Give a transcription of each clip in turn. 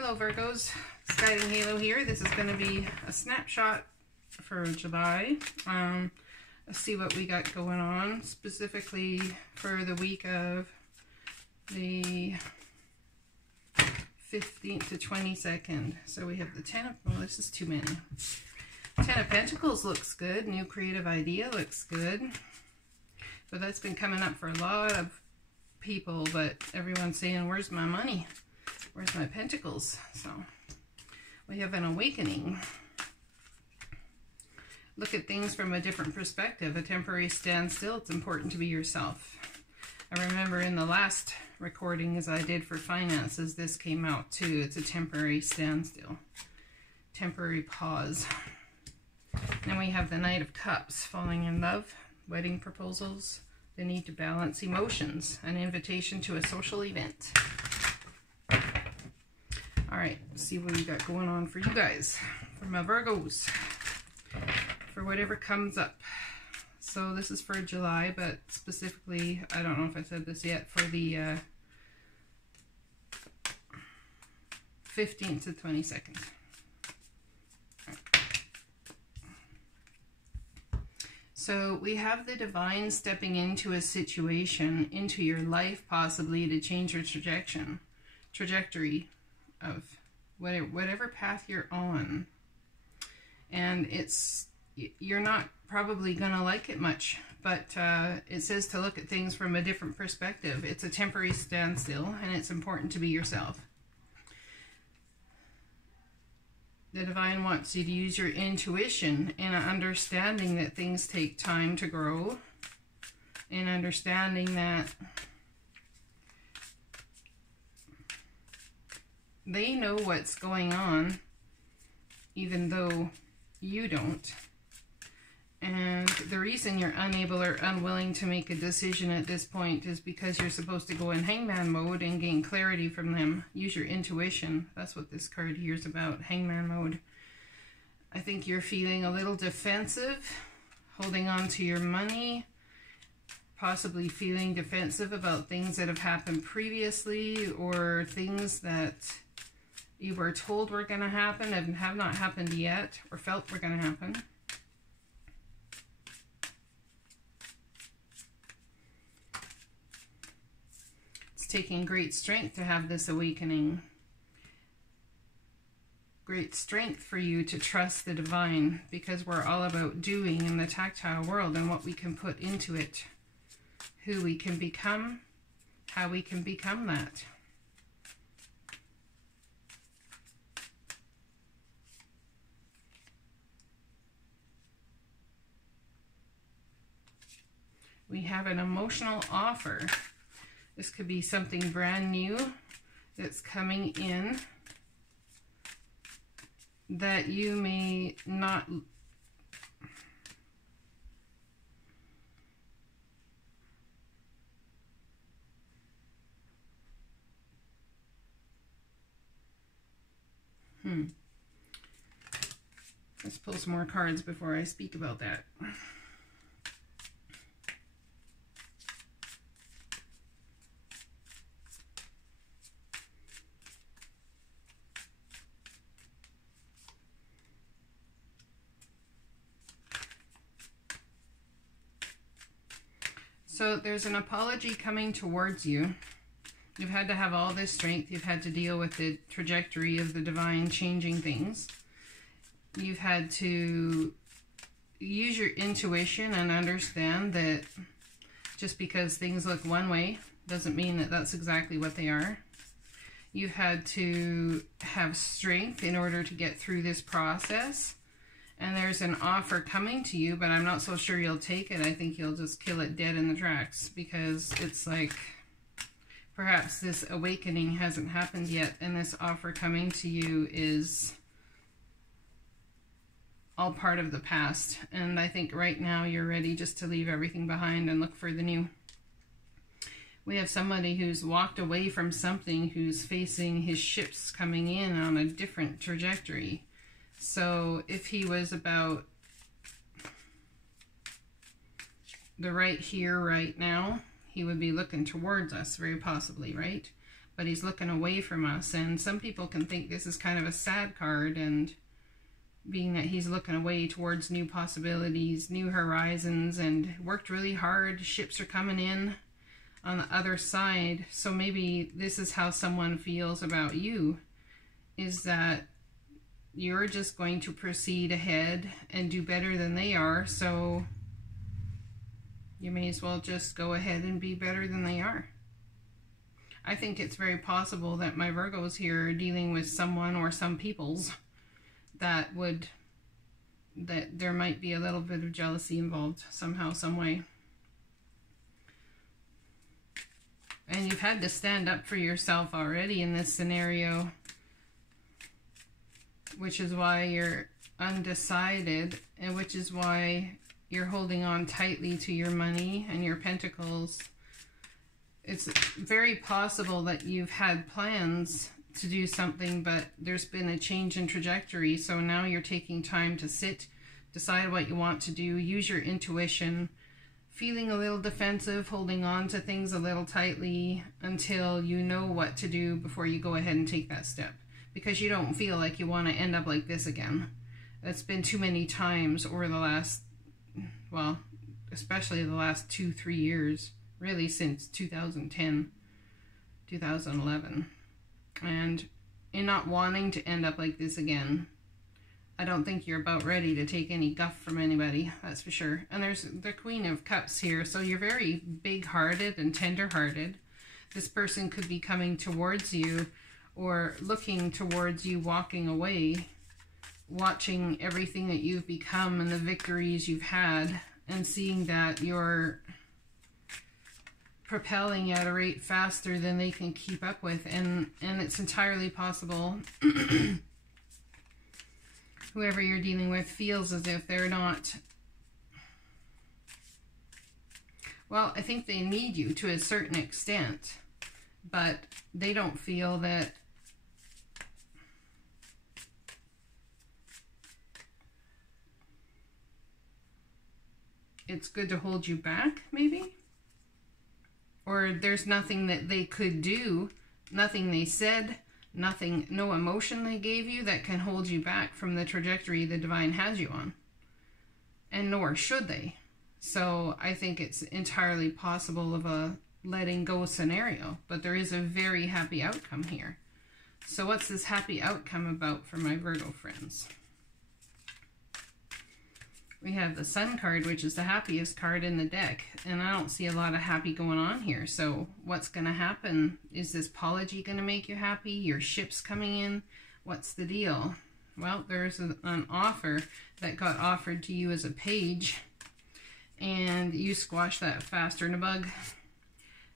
Hello Virgos, it's Guidinghalo here. This is going to be a snapshot for July. Let's see what we got going on, specifically for the week of the 15th to 22nd. So we have the 10 of, well, this is too many. 10 of Pentacles looks good. New creative idea looks good. So that's been coming up for a lot of people, but everyone's saying, where's my money? Where's my Pentacles? So we have an awakening. Look at things from a different perspective. A temporary standstill. It's important to be yourself. I remember in the last recordings I did for finances, this came out too. It's a temporary standstill. Temporary pause. Then we have the Knight of Cups. Falling in love. Wedding proposals. The need to balance emotions. An invitation to a social event. Alright, let's see what we got going on for you guys. For my Virgos. For whatever comes up. So this is for July, but specifically, I don't know if I said this yet, for the 15th to 22nd. So we have the divine stepping into a situation, into your life possibly, to change your trajectory of whatever path you're on. And you're not probably gonna like it much, but it says to look at things from a different perspective. It's a temporary standstill, and it's important to be yourself. The divine wants you to use your intuition and understanding that things take time to grow, and understanding that they know what's going on, even though you don't. And the reason you're unable or unwilling to make a decision at this point is because you're supposed to go in hangman mode and gain clarity from them. Use your intuition. That's what this card here is about, hangman mode. I think you're feeling a little defensive, holding on to your money, possibly feeling defensive about things that have happened previously, or things that you were told were going to happen and have not happened yet, or felt were going to happen. It's taking great strength to have this awakening. Great strength for you to trust the divine, because we're all about doing in the tactile world and what we can put into it. Who we can become, how we can become that. We have an emotional offer. This could be something brand new that's coming in that you may not Let's pull some more cards before I speak about that. So there's an apology coming towards you. You've had to have all this strength. You've had to deal with the trajectory of the divine changing things. You've had to use your intuition and understand that just because things look one way doesn't mean that that's exactly what they are. You've had to have strength in order to get through this process. And there's an offer coming to you, but I'm not so sure you'll take it. I think you'll just kill it dead in the tracks, because it's like perhaps this awakening hasn't happened yet, and this offer coming to you is all part of the past. And I think right now you're ready just to leave everything behind and look for the new. We have somebody who's walked away from something, who's facing his ships coming in on a different trajectory. So if he was about the right here, right now, he would be looking towards us, very possibly, right? but he's looking away from us. And some people can think this is kind of a sad card, and being that he's looking away towards new possibilities, new horizons, and worked really hard. Ships are coming in on the other side. So maybe this is how someone feels about you, is that you're just going to proceed ahead and do better than they are. So you may as well just go ahead and be better than they are. I think it's very possible that my Virgos here are dealing with someone or some peoples that there might be a little bit of jealousy involved somehow, some way. And you've had to stand up for yourself already in this scenario, which is why you're undecided, and which is why you're holding on tightly to your money and your pentacles. It's very possible that you've had plans to do something, but there's been a change in trajectory. So now you're taking time to sit, decide what you want to do, use your intuition, feeling a little defensive, holding on to things a little tightly until you know what to do before you go ahead and take that step. Because you don't feel like you want to end up like this again. It's been too many times over the last, well, especially the last 2-3 years, really since 2010, 2011. And in not wanting to end up like this again, I don't think you're about ready to take any guff from anybody, that's for sure. And there's the Queen of Cups here, so you're very big-hearted and tender-hearted. This person could be coming towards you or looking towards you, walking away, watching everything that you've become and the victories you've had, and seeing that you're propelling at a rate faster than they can keep up with. And it's entirely possible whoever you're dealing with feels as if they're not, well, I think they need you to a certain extent, but they don't feel that it's good to hold you back, maybe? Or there's nothing that they could do, nothing they said, nothing, no emotion they gave you that can hold you back from the trajectory the divine has you on. And nor should they. So I think it's entirely possible of a letting go scenario, but there is a very happy outcome here. So what's this happy outcome about for my Virgo friends? We have the Sun card, which is the happiest card in the deck, and I don't see a lot of happy going on here. So what's going to happen? Is this apology going to make you happy? Your ship's coming in? What's the deal? Well, there's an offer that got offered to you as a page, and you squashed that faster than a bug.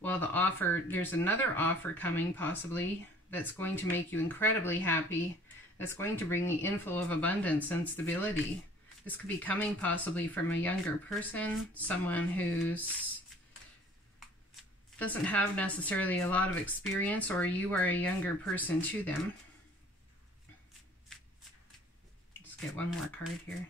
Well, the offer, there's another offer coming possibly that's going to make you incredibly happy, that's going to bring the inflow of abundance and stability. This could be coming possibly from a younger person, someone who's doesn't have necessarily a lot of experience, or you are a younger person to them. Let's get one more card here.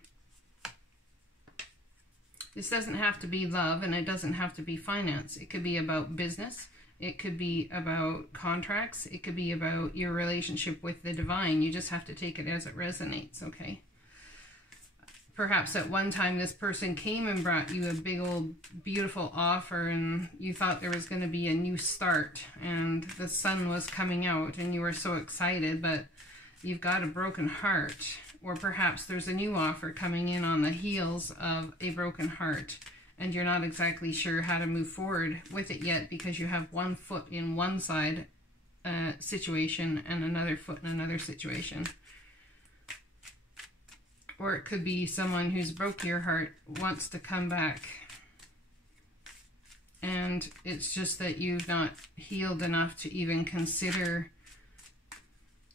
This doesn't have to be love, and it doesn't have to be finance. It could be about business. It could be about contracts. It could be about your relationship with the divine. You just have to take it as it resonates, okay? Perhaps at one time this person came and brought you a big old beautiful offer, and you thought there was going to be a new start and the sun was coming out and you were so excited, but you've got a broken heart. Or perhaps there's a new offer coming in on the heels of a broken heart, and you're not exactly sure how to move forward with it yet because you have one foot in one side situation and another foot in another situation. Or it could be someone who's broke your heart wants to come back, and it's just that you've not healed enough to even consider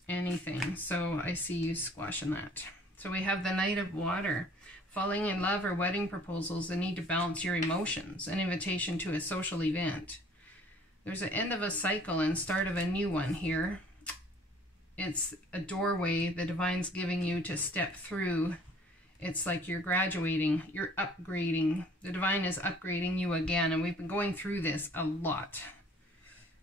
anything. So I see you squashing that. So we have the Knight of Water. Falling in love or wedding proposals, the need to balance your emotions, an invitation to a social event. There's an end of a cycle and start of a new one here. It's a doorway the divine's giving you to step through. It's like you're graduating, you're upgrading. The divine is upgrading you again, and we've been going through this a lot.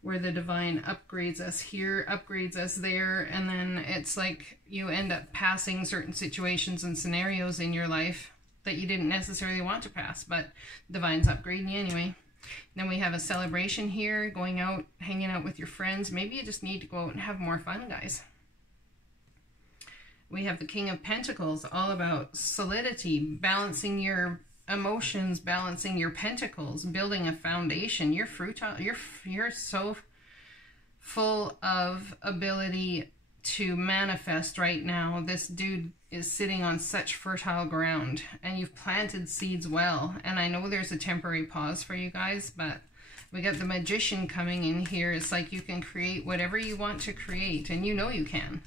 where the divine upgrades us here, upgrades us there, and then it's like you end up passing certain situations and scenarios in your life that you didn't necessarily want to pass, but divine's upgrading you anyway. Then we have a celebration here, going out, hanging out with your friends. Maybe you just need to go out and have more fun, guys. We have the King of Pentacles, all about solidity, balancing your emotions, balancing your pentacles, building a foundation. You're fruitful. You're so full of ability to manifest right now. This dude is sitting on such fertile ground, and you've planted seeds well. And I know there's a temporary pause for you guys, but we got the Magician coming in here. It's like you can create whatever you want to create, and you know you can.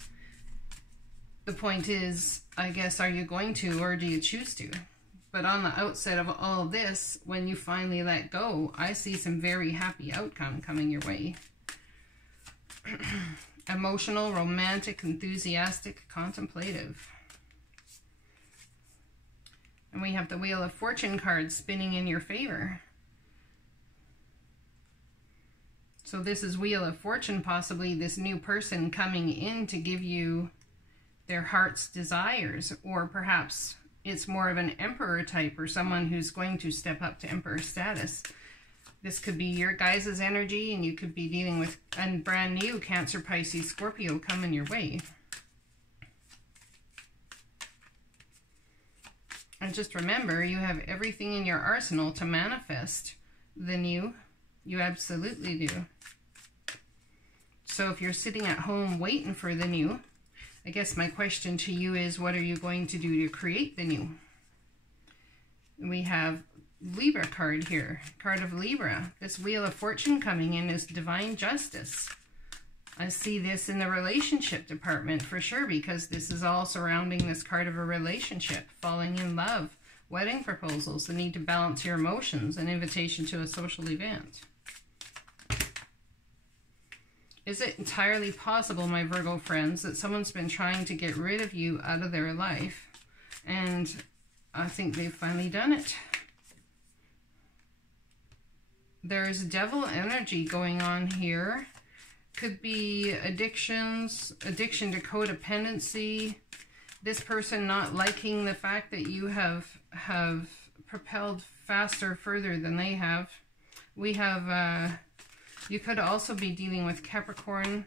The point is, I guess, are you going to, or do you choose to? But on the outset of all this, when you finally let go, I see some very happy outcome coming your way. Emotional, romantic, enthusiastic, contemplative. And we have the Wheel of Fortune card spinning in your favor. So this is Wheel of Fortune, possibly this new person coming in to give you their heart's desires, or perhaps it's more of an Emperor type, or someone who's going to step up to Emperor status. This could be your guys' energy, and you could be dealing with a brand new Cancer, Pisces, Scorpio coming your way. And just remember, you have everything in your arsenal to manifest the new. You absolutely do. So if you're sitting at home waiting for the new, I guess my question to you is, what are you going to do to create the new? We have Libra card here, card of Libra. This Wheel of Fortune coming in is divine justice. I see this in the relationship department for sure, because this is all surrounding this card of a relationship, falling in love, wedding proposals, the need to balance your emotions, an invitation to a social event. Is it entirely possible, my Virgo friends, that someone's been trying to get rid of you out of their life, and I think they've finally done it? There's devil energy going on here. Could be addictions, addiction to codependency, this person not liking the fact that you have propelled faster, further than they have. We have... you could also be dealing with Capricorn,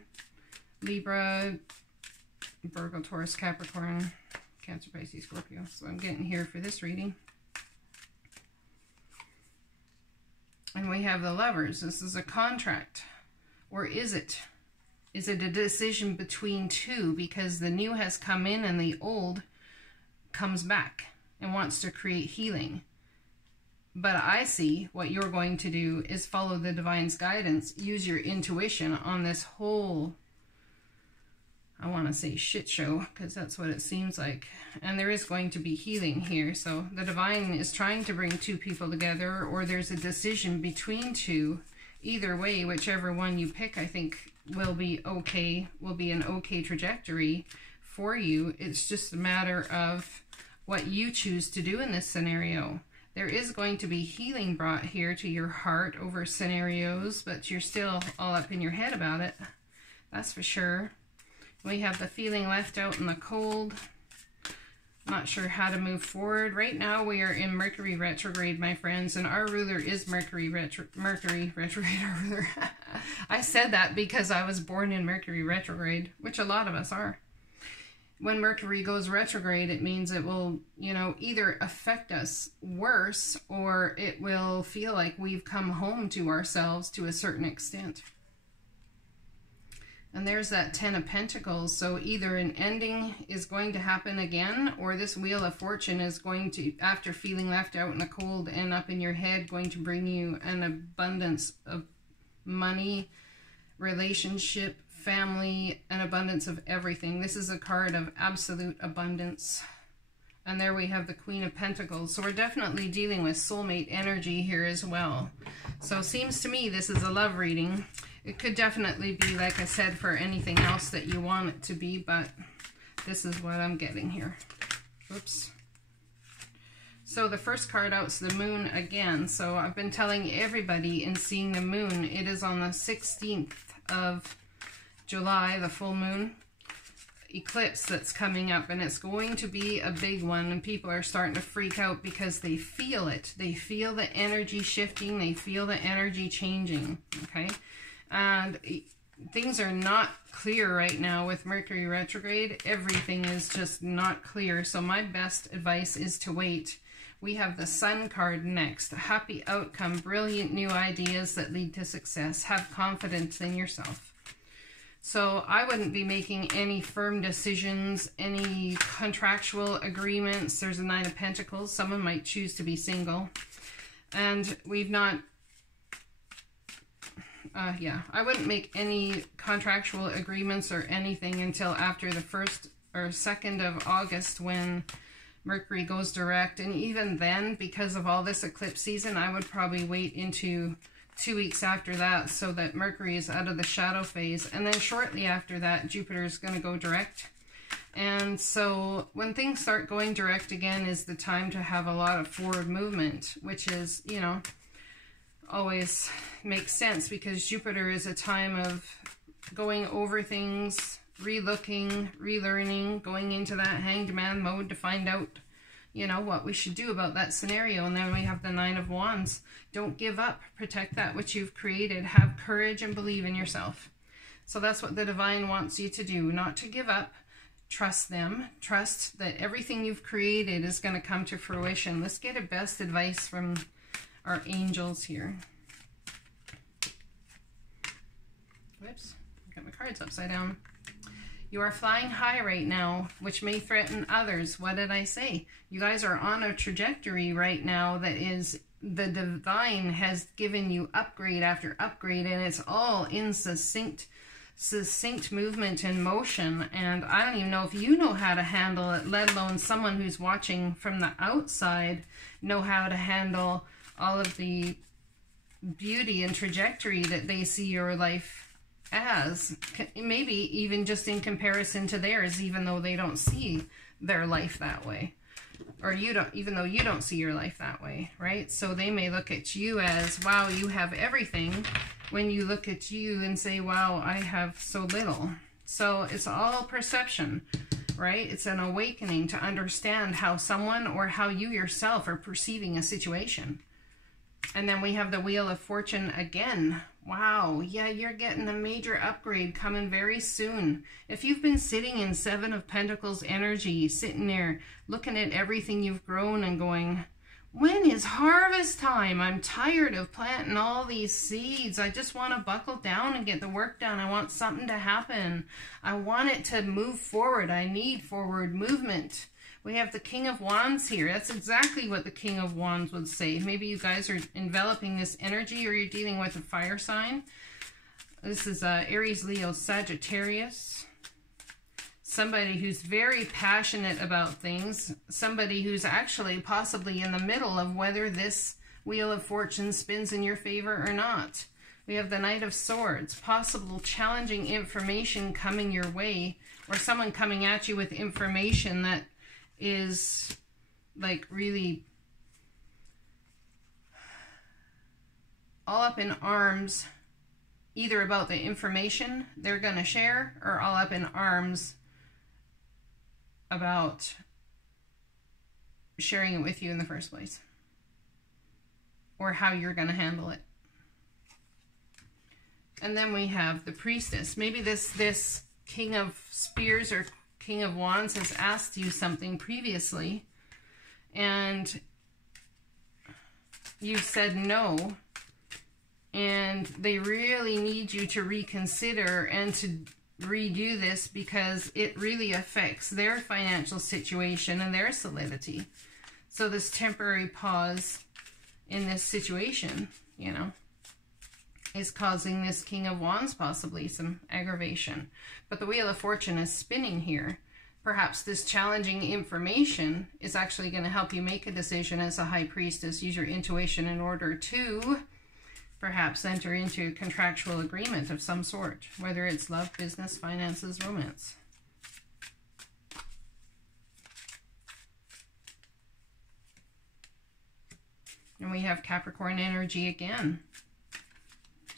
Libra, Virgo, Taurus, Capricorn, Cancer, Pisces, Scorpio. So I'm getting here for this reading. And we have the Lovers. This is a contract. Or is it? Is it a decision between two? Because the new has come in and the old comes back and wants to create healing. But I see what you're going to do is follow the divine's guidance. Use your intuition on this whole, I want to say shit show, because that's what it seems like. And there is going to be healing here. So the divine is trying to bring two people together, or there's a decision between two. Either way, whichever one you pick, I think will be okay, will be an okay trajectory for you. It's just a matter of what you choose to do in this scenario. There is going to be healing brought here to your heart over scenarios, but you're still all up in your head about it. That's for sure. We have the feeling left out in the cold. Not sure how to move forward. Right now we are in Mercury retrograde, my friends, and our ruler is Mercury retrograde, our ruler. I said that because I was born in Mercury retrograde, which a lot of us are. When Mercury goes retrograde, it means it will, you know, either affect us worse, or it will feel like we've come home to ourselves to a certain extent. And there's that Ten of Pentacles. So either an ending is going to happen again, or this Wheel of Fortune is going to, after feeling left out in the cold and up in your head, going to bring you an abundance of money, relationship, family, an abundance of everything. This is a card of absolute abundance. And there we have the Queen of Pentacles. So we're definitely dealing with soulmate energy here as well. So it seems to me this is a love reading. It could definitely be, like I said, for anything else that you want it to be, but this is what I'm getting here. Oops. So the first card out is the moon again. So I've been telling everybody in seeing the moon, it is on the 16th of July, the full moon eclipse that's coming up, and it's going to be a big one, and people are starting to freak out because they feel it. They feel the energy shifting, they feel the energy changing, okay? And things are not clear right now with Mercury retrograde. Everything is just not clear, so my best advice is to wait. We have the Sun card next. Happy outcome, brilliant new ideas that lead to success. Have confidence in yourself. So I wouldn't be making any firm decisions, any contractual agreements. There's a Nine of Pentacles. Someone might choose to be single. And we've not, yeah, I wouldn't make any contractual agreements or anything until after the 1st or 2nd of August when Mercury goes direct. And even then, because of all this eclipse season, I would probably wait into 2 weeks after that so that Mercury is out of the shadow phase. And then shortly after that, Jupiter is going to go direct. And so when things start going direct again is the time to have a lot of forward movement, which is, you know, always makes sense because Jupiter is a time of going over things, relooking, relearning, going into that hanged man mode to find out, you know, what we should do about that scenario. And then we have the Nine of Wands. Don't give up. Protect that which you've created. Have courage and believe in yourself. So that's what the divine wants you to do, not to give up. Trust them. Trust that everything you've created is going to come to fruition. Let's get a best advice from our angels here. Whoops, got my cards upside down. You are flying high right now, which may threaten others. What did I say? You guys are on a trajectory right now that is, the divine has given you upgrade after upgrade, and it's all in succinct movement and motion. And I don't even know if you know how to handle it, let alone someone who's watching from the outside know how to handle all of the beauty and trajectory that they see your life as, maybe even just in comparison to theirs, even though they don't see their life that way, or you don't, even though you don't see your life that way, right? So they may look at you as, wow, you have everything, when you look at you and say, wow, I have so little. So it's all perception, right? It's an awakening to understand how someone or how you yourself are perceiving a situation. And then we have the Wheel of Fortune again. Wow, yeah, you're getting a major upgrade coming very soon. If you've been sitting in Seven of Pentacles energy, sitting there looking at everything you've grown and going, when is harvest time? I'm tired of planting all these seeds. I just want to buckle down and get the work done. I want something to happen. I want it to move forward. I need forward movement. We have the King of Wands here. That's exactly what the King of Wands would say. Maybe you guys are enveloping this energy, or you're dealing with a fire sign. This is Aries, Leo, Sagittarius. Somebody who's very passionate about things. Somebody who's actually possibly in the middle of whether this Wheel of Fortune spins in your favor or not. We have the Knight of Swords. Possible challenging information coming your way, or someone coming at you with information that is like really all up in arms, either about the information they're going to share, or all up in arms about sharing it with you in the first place, or how you're going to handle it. And then we have the Priestess. Maybe this King of Spears or King of Wands has asked you something previously, and you said no, and they really need you to reconsider and to redo this because it really affects their financial situation and their solidity. So this temporary pause in this situation, you know, is causing this King of Wands possibly some aggravation. But the Wheel of Fortune is spinning here. Perhaps this challenging information is actually going to help you make a decision as a High Priestess. Use your intuition in order to perhaps enter into a contractual agreement of some sort, whether it's love, business, finances, romance. And we have Capricorn energy again.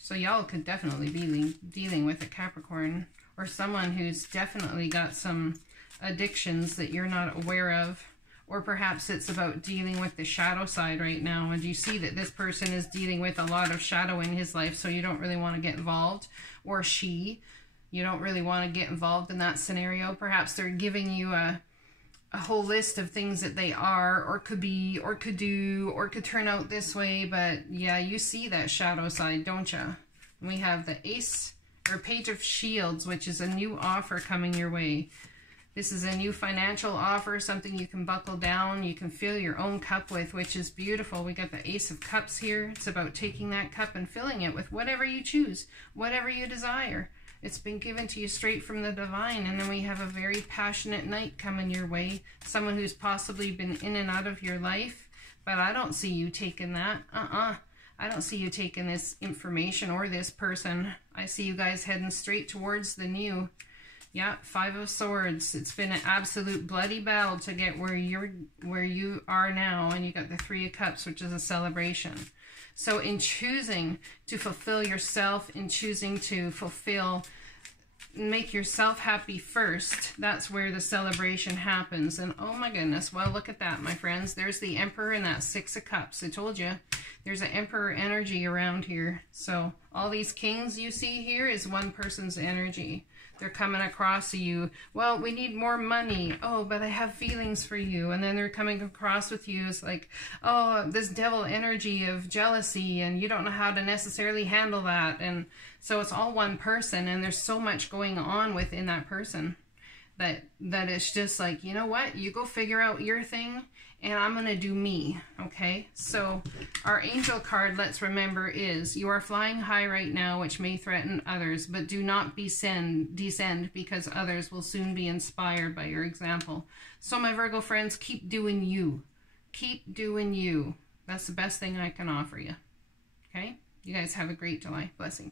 So y'all could definitely be dealing with a Capricorn, or someone who's definitely got some addictions that you're not aware of. Or perhaps it's about dealing with the shadow side right now, and you see that this person is dealing with a lot of shadow in his life, so you don't really want to get involved. Or you don't really want to get involved in that scenario. Perhaps they're giving you a whole list of things that they are, or could be, or could do, or could turn out this way. But yeah, you see that shadow side, don't you? We have the Page of Shields, which is a new offer coming your way. This is a new financial offer, something you can buckle down, you can fill your own cup with, which is beautiful. We got the Ace of Cups here. It's about taking that cup and filling it with whatever you choose, whatever you desire. It's been given to you straight from the divine. And then we have a very passionate knight coming your way, someone who's possibly been in and out of your life, but I don't see you taking that. I don't see you taking this information or this person. I see you guys heading straight towards the new. Yeah, Five of Swords. It's been an absolute bloody battle to get where you are now, and you got the Three of Cups, which is a celebration. So in choosing to fulfill yourself, in choosing to make yourself happy first, that's where the celebration happens. And oh my goodness, well, look at that, my friends. There's the Emperor and that Six of Cups. I told you, there's an Emperor energy around here. So all these kings you see here is one person's energy. They're coming across to you. Well, we need more money. Oh, but I have feelings for you. And then they're coming across with you as like, oh, this devil energy of jealousy, and you don't know how to necessarily handle that. And so it's all one person, and there's so much going on within that person that it's just like, you know what? You go figure out your thing, and I'm going to do me, okay? So our angel card, let's remember, is you are flying high right now, which may threaten others, but do not descend, because others will soon be inspired by your example. So my Virgo friends, keep doing you. Keep doing you. That's the best thing I can offer you, okay? You guys have a great July. Blessings.